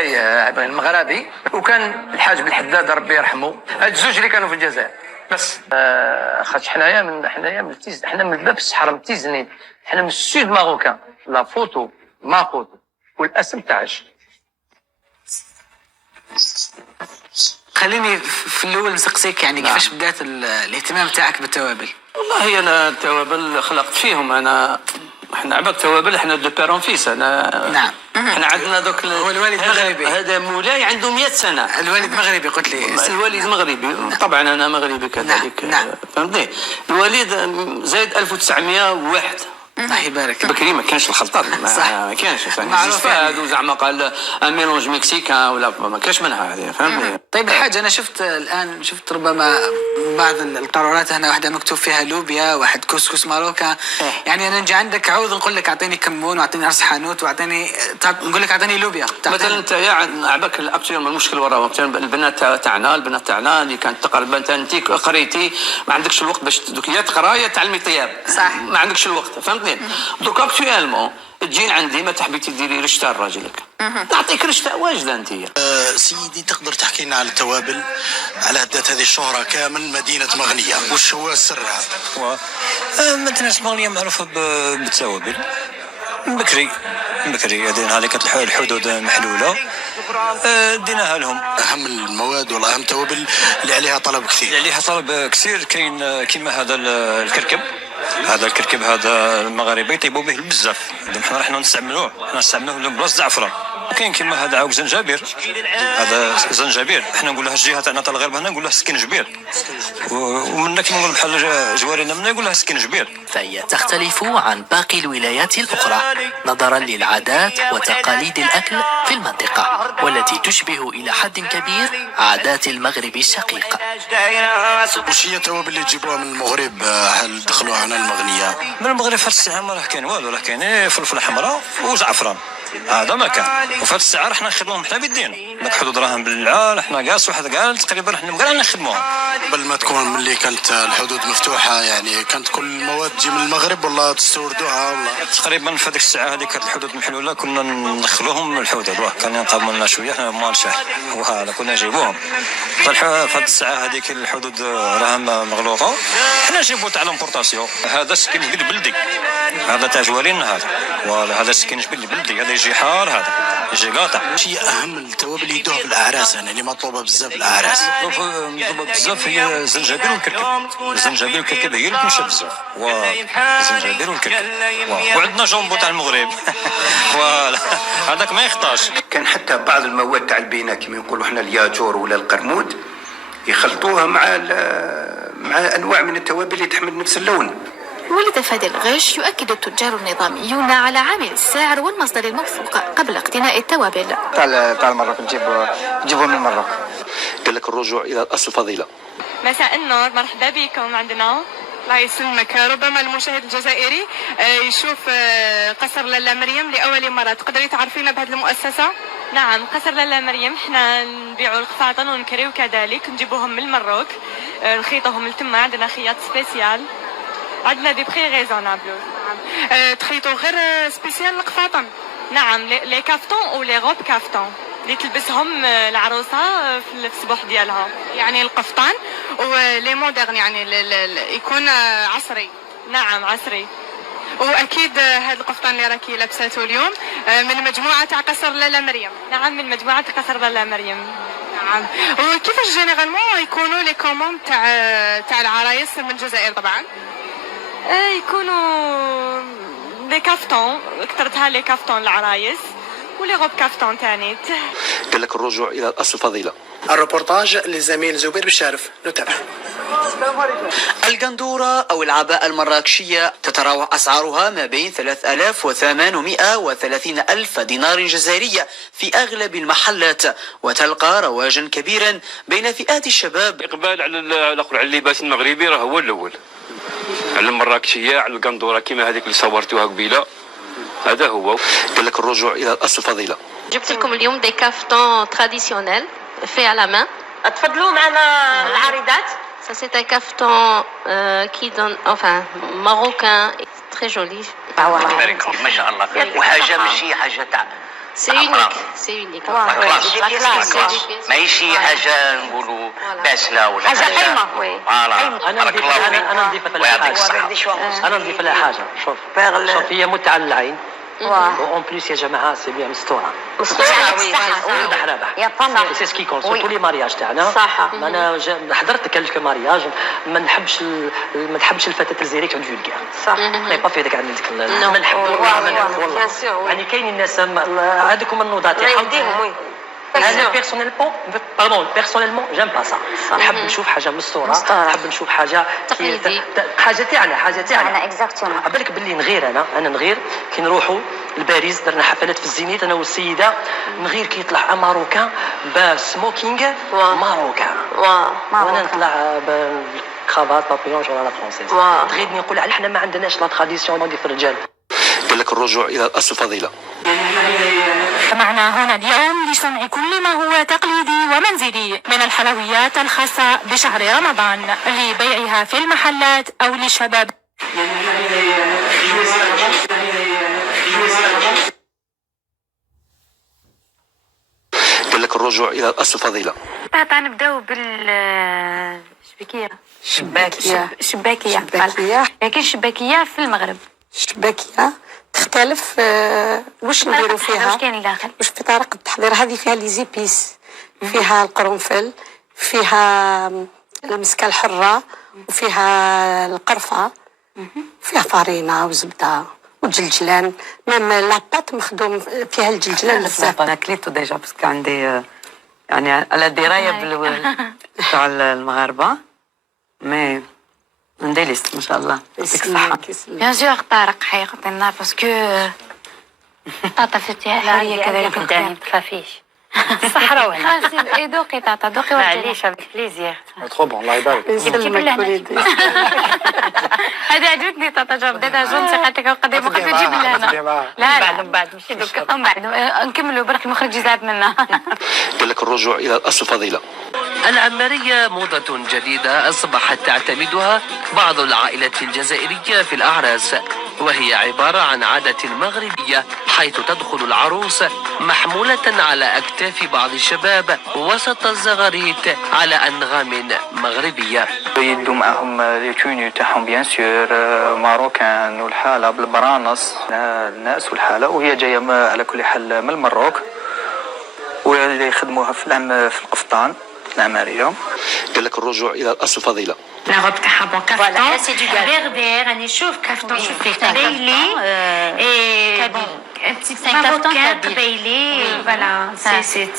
المغربي، وكان الحاج بالحداد ربي يرحمه. هاد الزوج اللي كانوا في الجزائر بس. خاطش حنايا من تيز، حنا من باب الصحراء من تيزنيت، حنا من السود ماروكان. لا فوتو ماكوتو والاسم تاعش. خليني في الاول نسقسيك، يعني كيفاش بدات الاهتمام تاعك بالتوابل؟ والله انا التوابل خلقت فيهم انا. احنا عباك توابل، احنا دو بيرون فيس. انا نعم. احنا عندنا دوك هو الوالد مغربي. هذا مولاي عنده 100 سنه. الوالد مغربي قلت لي. الوالد مغربي. نعم. طبعا انا مغربي كذلك. نعم. فهمتني. الوالد زايد 1901. الله يبارك. بكري ما كانش الخلطات. ما كانش معروف هذا زعما قال ميلونج مكسيكان ولا ما كانش منها هذه. فهمتني. طيب الحاج، انا شفت الان ربما بعض القارورات هنا واحده مكتوب فيها لوبيا، واحد كسكس ماروكا. يعني انا نجي عندك عوض نقول لك اعطيني كمون واعطيني راس حانوت واعطيني، نقول لك اعطيني لوبيا. مثلا انت عباك الاكثر من المشكل وراه مثلا البنات تاعنا اللي كانت تقريبا انت قريتي ما عندكش الوقت باش يا تقرا يا تعلمي طياب. صح. ما عندكش الوقت. فهمتني. دوك اكتوالمون تجين عندي ما تحبي تديري رشته لراجلك، نعطيك رشته واجده انت. سيدي تقدر تحكي لنا على التوابل، على بدات هذه الشهره كامل مدينه مغنيه، وش هو سرها؟ مدينه مغنيه معروفه بالتوابل. بكري دينا هذيك الحدود محلوله، ديناها لهم. اهم المواد ولا اهم توابل اللي عليها طلب كثير؟ كاين كيما هذا الكركب. هذا المغاربه يطيبوا به بزاف، حنا نستعملوه بلاصه الزعفران. كاين كيما هذا عاود هذا زنجبير، حنا نقول لها الجهه تاعنا تاع الغرب هنا نقول لها سكنجبير، ومنا كيما نقول بحال جوارينا منا يقول لها سكنجبير. فهي تختلف عن باقي الولايات الأخرى نظرا للعادات وتقاليد الأكل في المنطقة، والتي تشبه إلى حد كبير عادات المغرب الشقيق. وش هي التوابل اللي تجيبوها من المغرب؟ هل دخلوها هنا المغنيه؟ من المغرب في الساعه ما راه كاين والو، راه كاين فلفل حمراء وزعفران، هذا ما كان. وفي الساعه حنا نخدموهم حنا بيدينا، نكحلوا دراهم بالعال، حنا كاع واحد قال تقريبا حنا كاع نخدموهم. قبل ما تكون ملي كانت الحدود مفتوحه، يعني كانت كل المواد تجي من المغرب ولا تستوردوها ولا؟ تقريبا في هذيك الساعه هذيك كانت الحدود محلوله، كنا ندخلوهم من الحدود، كان ينقبوا لنا شويه حنا مال شحال وهذا كنا نجيبوهم. في هذه الساعه هذيك الحدود راهم مغلوقه، حنا نجيبوا تاع لامبورطاسيون. هذا سكين بلدي، هذا تاع جوارين، هذا سكين بلدي، هذا يجي حار، هذا يجي قاطع. شي اهم التوابل اللي يدوها في الاعراس هنا اللي مطلوبه بزاف الاعراس؟ مطلوبه بزاف هي الزنجبيل والكركب، هي اللي تمشى بزاف. الزنجبيل والكركب، وعندنا جامبو تاع المغرب. فوالا هذاك ما يخطاش. كان حتى بعض المواد تاع البينه كما يقولوا احنا الياجور ولا القرمود يخلطوها مع انواع من التوابل اللي تحمل نفس اللون. ولد فادي الغش يؤكد التجار النظاميون على عامل السعر والمصدر الموثوق قبل اقتناء التوابل. تاع المروك نجيبوه من المروك. قال لك الرجوع الى الاصل فضيله. مساء النور، مرحبا بكم عندنا. الله يسلمك. ربما المشاهد الجزائري يشوف قصر لاله مريم لاول مره، تقدري تعرفينا بهذه المؤسسه؟ نعم، قصر لاله مريم حنا نبيعوا القفاطن ونكريو كذلك، نجيبوهم من المروك، نخيطوهم لتما، عندنا خياط سبيسيال، عندنا دي بري ريزونابل. تخيطوا غير سبيسيال القفاطن؟ نعم، لي كافتون او لي غوب كافتون اللي تلبسهم العروسه في الصباح ديالها، يعني القفطان ولي مودرن، يعني يكون عصري. نعم عصري. واكيد هذا القفطان اللي راكي لابساته اليوم من مجموعه تاع قصر لاله مريم. نعم، من مجموعه قصر لاله مريم. نعم. وكيفاش جينيرالمون يكونوا لي كوموند تاع العرايس من الجزائر؟ طبعا يكونوا لي كافتون، اكثرتها لي كافتون العرايس ولي غوب كافتون تاني. قال لك الرجوع الى الاصل فضيله. الروبورتاج للزميل زبير بالشارف، نتابع. القندورة أو العباءة المراكشية تتراوح أسعارها ما بين 3830 ألف دينار جزائرية في أغلب المحلات، وتلقى رواجا كبيرا بين فئات الشباب. إقبال على اللباس المغربي راه هو الأول، على المراكشية، على القندورة كما هذيك اللي صورتوها قبيلة، هذا هو. قال لك الرجوع إلى الأصل فضيلة. جبت لكم اليوم دي كافتون تراديسيونيل في على مان. تفضلوا معنا العارضات. Ça c'est un cafeton qui donne, enfin, marocain, très joli. بارك ما شاء الله، وحاجه ماشي حاجه تاع سي اونيك سي اونيك ماشي حاجه نقولوا باسله ولا حاجه قيمه. انا نضيف لها حاجه. شوف هي متعه للعين وأون بليس يا جماعه سي بيان مستوره ربح سي سكي كون سورتو لي مارياج تاعنا. انا حضرت كلك مارياج ما نحبش الفتاه الجزائريه تعود فولغير صح ما با في هذاك عندك ما نحب والله يعني كاين الناس هذوك هما النوضات يحاولوا. انا بيرسونيلمون جيم با سا. نحب نشوف حاجه مستوره نحب نشوف حاجه حاجه تاعنا اكزاكتومون. بالك باللي نغير انا نغير كي نروحوا لباريس درنا حفلات في الزينيت انا والسيده نغير كي يطلع ماروكان بسموكينغ ماروكان وانا نطلع بالكرافات بابيون ولا لا فرونسيز. تغيرني نقول احنا ما عندناش لا تراديسيون في الرجال. قال لك الرجوع الى الاصل فضيله. معنا هنا اليوم لصنع كل ما هو تقليدي ومنزلي من الحلويات الخاصة بشهر رمضان لبيعها في المحلات أو للشباب. قال لك الرجوع الى الاصل فضيله. نبداو بالشباكية. شباكية كاين شباكية في المغرب. شباكية تختلف واش نديرو فيها، واش في طريقة التحضير. هذه فيها لي زيبيس، فيها القرنفل، فيها المسكة الحرة، وفيها القرفة، فيها فارينة وزبدة وجلجلان. ميم لاباط مخدوم فيها الجلجلان بزاف. انا كليتو ديجا باسكو عندي يعني على دراية تاع المغاربة مي نديليست ما شاء الله. يعطيك الصحة. بيان سور طارق حيقطعنا باسكو طاطا فتحها هي كذلك ما تخافيش. الصحراء وهنا دوقي طاطا دوقي معليش افيك بليزير. ترو بون الله يبارك. هذا عجبتني طاطا جردتها جون ثقتك وقديم وقت تجيب لنا. لا من بعد ماشي دوكا من بعد نكملوا برك المخرج يزعل منا. قال لك الرجوع الى الاصل فضيله. العمارية موضة جديدة أصبحت تعتمدها بعض العائلات الجزائرية في الأعراس، وهي عبارة عن عادة مغربية حيث تدخل العروس محمولة على أكتاف بعض الشباب وسط الزغاريت على أنغام مغربية. يدوا معهم لي توني تاعهم بيان سور ماروكان والحالة بالبرانس الناس والحالة، وهي جاية على كل حال من المروك واللي يخدموها في القفطان العمارية. قال لك الرجوع الى الاصل فضيله. لا روب تاعها بون كافتون فيردير راني شوف كافتون شوف فيه بيلي اي C'est un caftan kabyle. Voilà,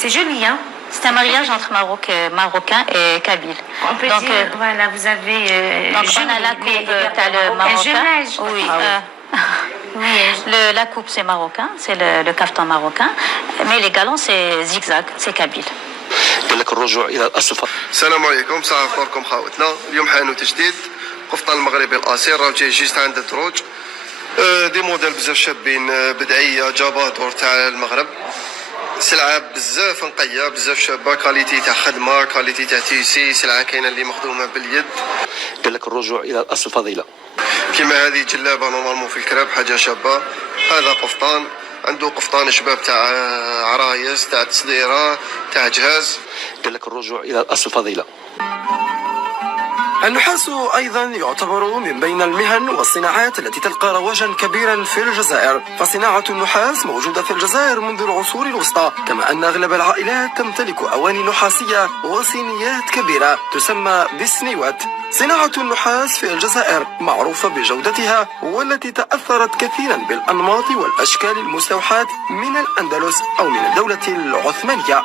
c'est joli, hein. C'est un mariage entre marocain et kabyle. On peut donc, dire, voilà, vous avez... donc on a la coupe, t'as le marocain. Oui. La coupe c'est marocain, c'est le caftan marocain, mais les galons c'est zigzag, c'est kabyle. قال لك الرجوع الى الاصل. السلام عليكم، صباح اخباركم خاوتنا. اليوم حانوت جديد قفطان المغربي الاصيل، راه جاي جيست عند الدروج. دي موديل بزاف شابين، بدعيه جابادور تاع المغرب، سلعه بزاف نقيه بزاف شابه، كاليتي تاع خدمه، كاليتي تاع تيسي، سلعه كاينه اللي مخدومه باليد. قال لك الرجوع الى الاصل فضيله. كيما هذه جلابه نورمالمون في الكراب، حاجه شابه. هذا قفطان، عنده قفطان شباب تاع عرايس، تاع تصديره، تاع جهاز. قال لك الرجوع الى الاصل فضيله. النحاس أيضا يعتبر من بين المهن والصناعات التي تلقى رواجا كبيرا في الجزائر، فصناعة النحاس موجودة في الجزائر منذ العصور الوسطى، كما أن أغلب العائلات تمتلك أواني نحاسية وصينيات كبيرة تسمى بالسنيوات. صناعة النحاس في الجزائر معروفة بجودتها، والتي تأثرت كثيرا بالأنماط والأشكال المستوحاة من الأندلس أو من الدولة العثمانية.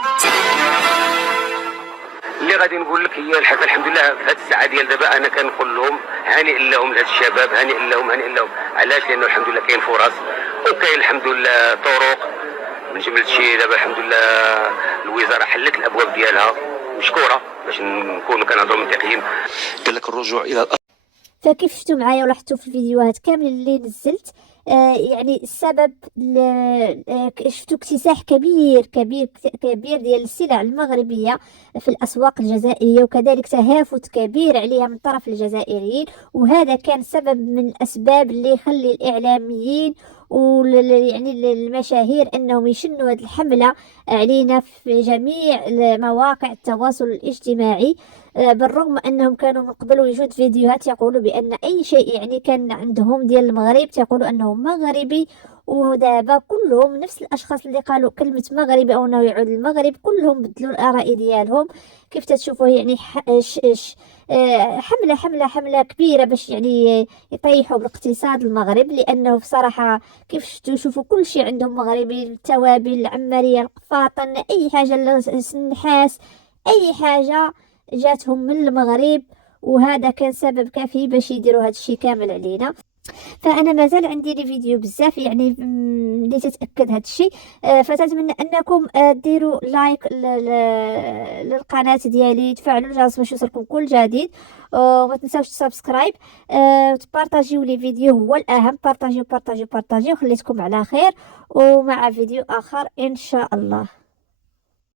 اللي غادي نقول لك هي الحمد لله في هذه الساعه ديال دابا انا كنقول لهم هانئ لهم لهاد الشباب، هانئ لهم علاش؟ لانه الحمد لله كاين فرص وكاين الحمد لله طرق من جمله شيء. دابا الحمد لله الوزاره حلت الابواب ديالها مشكوره باش نكونوا كنهضروا منطقيين. قال لك الرجوع الى فكيف شفتوا معايا ولاحظتوا في الفيديوهات كامل اللي نزلت يعني السبب شفتوا اكتساح كبير ديال السلع المغربية في الأسواق الجزائرية، وكذلك تهافت كبير عليها من طرف الجزائريين، وهذا كان سبب من الأسباب اللي يخلي الإعلاميين يعني المشاهير انهم يشنوا هذه الحملة علينا في جميع مواقع التواصل الاجتماعي. بالرغم انهم كانوا من قبل وجود فيديوهات يقولوا بان اي شيء يعني كان عندهم ديال المغرب تيقولوا انه مغربي، ودابا كلهم نفس الاشخاص اللي قالوا كلمه مغربي او انه يعود للمغرب كلهم بدلوا الاراء ديالهم. كيف تشوفوا يعني حمله كبيره باش يعني يطيحوا بالاقتصاد المغرب، لانه بصراحه كيف تشوفوا كل شيء عندهم مغربي، التوابل، العماريه، القفاطن، اي حاجه، النحاس، اي حاجه جاتهم من المغرب، وهذا كان سبب كافي باش يديروا هذا الشيء كامل علينا. فانا مازال عندي لي فيديو بزاف يعني اللي تتاكد هذا الشيء. فتاتمنى انكم ديروا لايك للقناه ديالي، تفعلوا الجرس باش يوصلكم كل جديد، وما تنساوش تسبسكرايب، تبارطاجيو لي فيديو، هو الاهم. بارطاجيو، خليتكم على خير، ومع فيديو اخر ان شاء الله.